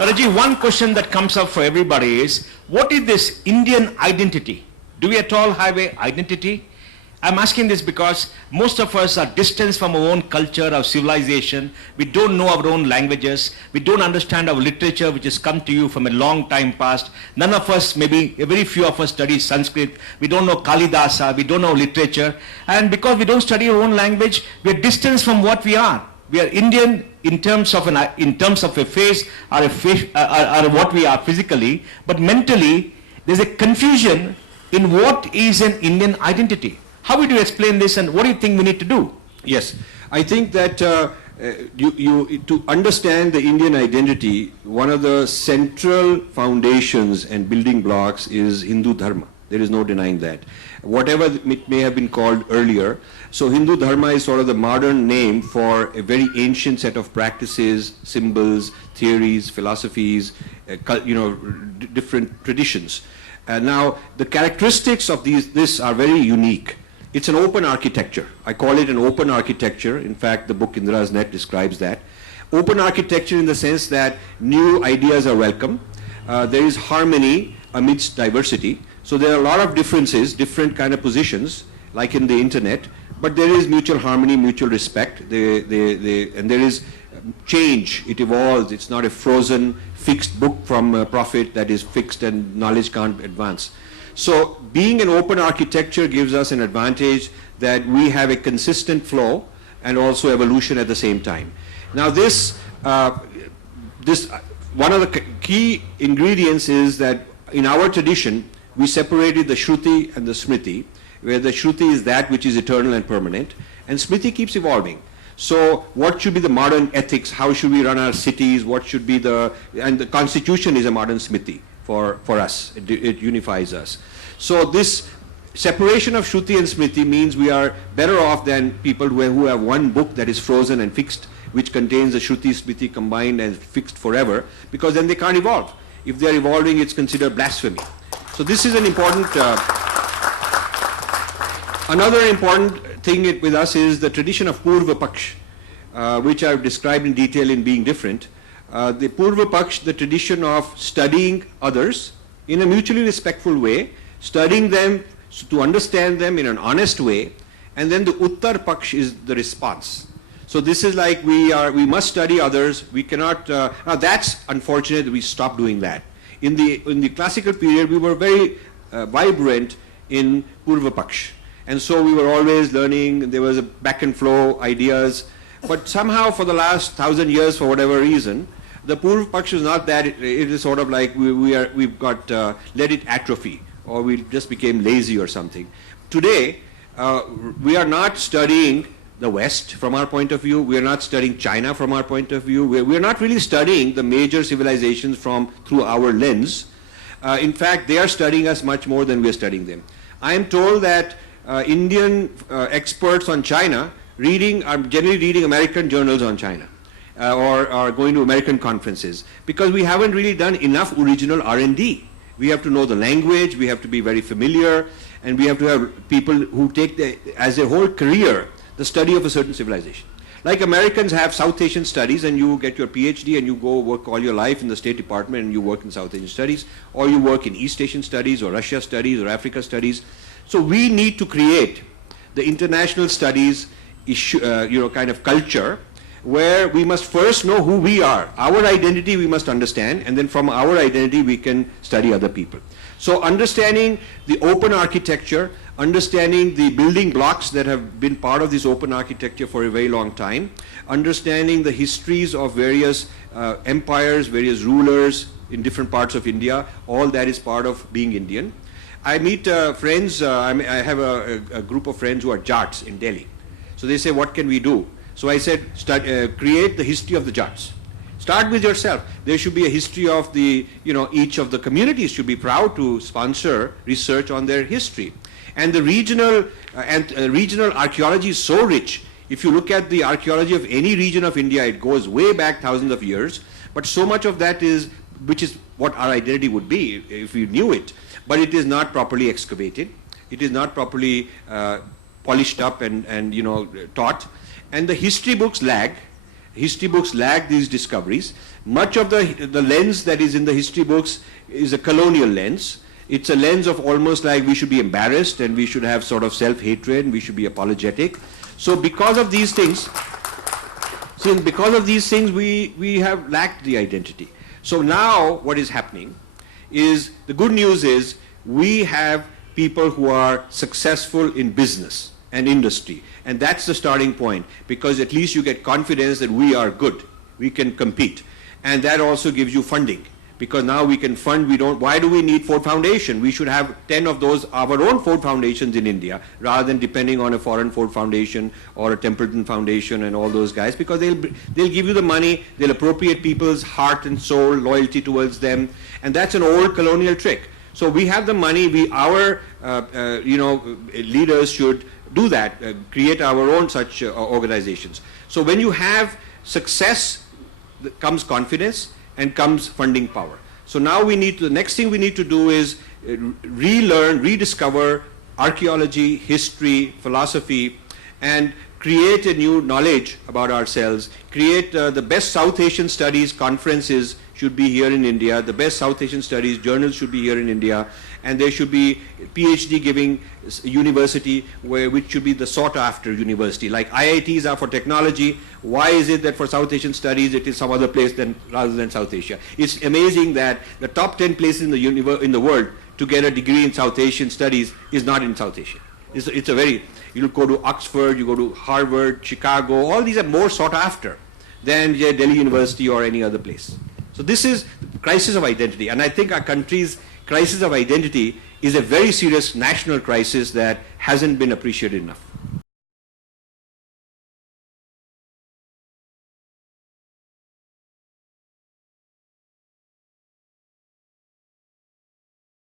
Now, Rajiv, one question that comes up for everybody is, what is this Indian identity? Do we at all have an identity? I'm asking this because most of us are distanced from our own culture, our civilization. We don't know our own languages. We don't understand our literature, which has come to you from a long time past. None of us, maybe very few of us, study Sanskrit. We don't know Kalidasa. We don't know literature. And because we don't study our own language, we are distanced from what we are. We are Indian in terms of a face or what we are physically, but mentally there's a confusion in what is an Indian identity. How would you explain this, and what do you think we need to do? Yes, I think that to understand the Indian identity, one of the central foundations and building blocks is Hindu Dharma. There is no denying that. Whatever it may have been called earlier, so Hindu Dharma is sort of the modern name for a very ancient set of practices, symbols, theories, philosophies, different traditions. Now, the characteristics of this are very unique. It's an open architecture. I call it an open architecture. In fact, the book Indra's Net describes that. Open architecture in the sense that new ideas are welcome. There is harmony amidst diversity. So there are a lot of differences, different kind of positions, like in the internet, but there is mutual harmony, mutual respect, and there is change. It evolves. It's not a frozen, fixed book from a prophet that is fixed and knowledge can't advance. So being an open architecture gives us an advantage that we have a consistent flow and also evolution at the same time. Now one of the key ingredients is that in our tradition, we separated the Shruti and the Smriti, where the Shruti is that which is eternal and permanent, and Smriti keeps evolving. So what should be the modern ethics? How should we run our cities? What should be and the Constitution is a modern Smriti for us. It unifies us. So this separation of Shruti and Smriti means we are better off than people who have one book that is frozen and fixed, which contains the Shruti, Smriti combined and fixed forever, because then they can't evolve. If they are evolving, it's considered blasphemy. So this is an important, another important thing with us is the tradition of Purva Paksh, which I've described in detail in Being Different. The Purva Paksh, the tradition of studying others in a mutually respectful way, studying them to understand them in an honest way, and then the Uttar Paksh is the response. So this is like we must study others. We cannot. Now that's unfortunate that we stopped doing that. In the classical period, we were very vibrant in Purva Paksh. And so we were always learning, there was a back and flow ideas. But somehow for the last 1,000 years, for whatever reason, the Purva Paksh is not that, it is sort of like we've got let it atrophy, or we just became lazy or something. Today, we are not studying the West from our point of view. We are not studying China from our point of view. We are not really studying the major civilizations through our lens. In fact, they are studying us much more than we are studying them. I am told that Indian experts on China are generally reading American journals on China or going to American conferences, because we haven't really done enough original R&D. We have to know the language, we have to be very familiar, and we have to have people who take as a whole career the study of a certain civilization. Like Americans have South Asian studies, and you get your PhD and you go work all your life in the State Department and you work in South Asian studies, or you work in East Asian studies or Russia studies or Africa studies. So we need to create the international studies issue, kind of culture, where we must first know who we are. Our identity we must understand, and then from our identity we can study other people. So understanding the open architecture, understanding the building blocks that have been part of this open architecture for a very long time, understanding the histories of various empires, various rulers in different parts of India, all that is part of being Indian. I meet friends, I have a group of friends who are Jats in Delhi. So they say, what can we do? So I said, create the history of the Jats. Start with yourself. There should be a history of each of the communities should be proud to sponsor research on their history. And the regional archaeology is so rich. If you look at the archaeology of any region of India, it goes way back thousands of years. But so much of that which is what our identity would be if we knew it. But it is not properly excavated. It is not properly polished up and taught. And the history books lag. History books lag these discoveries. Much of the lens that is in the history books is a colonial lens. It's a lens of almost like we should be embarrassed and we should have sort of self-hatred and we should be apologetic. So because of these things, we have lacked the identity. So now what is happening is, the good news is we have people who are successful in business and industry. And that's the starting point, because at least you get confidence that we are good, we can compete. And that also gives you funding, because now we can fund, why do we need Ford Foundation? We should have 10 of those, our own Ford Foundations in India, rather than depending on a foreign Ford Foundation or a Templeton Foundation and all those guys, because they'll give you the money, they'll appropriate people's heart and soul, loyalty towards them, and that's an old colonial trick. So we have the money, our leaders should do that, create our own such organizations. So when you have success, comes confidence and comes funding power. So now the next thing we need to do is relearn, rediscover archaeology, history, philosophy, and create a new knowledge about ourselves, create the best South Asian studies conferences should be here in India, the best South Asian studies journals should be here in India, and there should be PhD giving university which should be the sought after university. Like IITs are for technology, why is it that for South Asian studies it is some other place rather than South Asia? It's amazing that the top 10 places in the world to get a degree in South Asian studies is not in South Asia. You go to Oxford, you go to Harvard, Chicago, all these are more sought after than Delhi University or any other place. So this is the crisis of identity, and I think our country's crisis of identity is a very serious national crisis that hasn't been appreciated enough.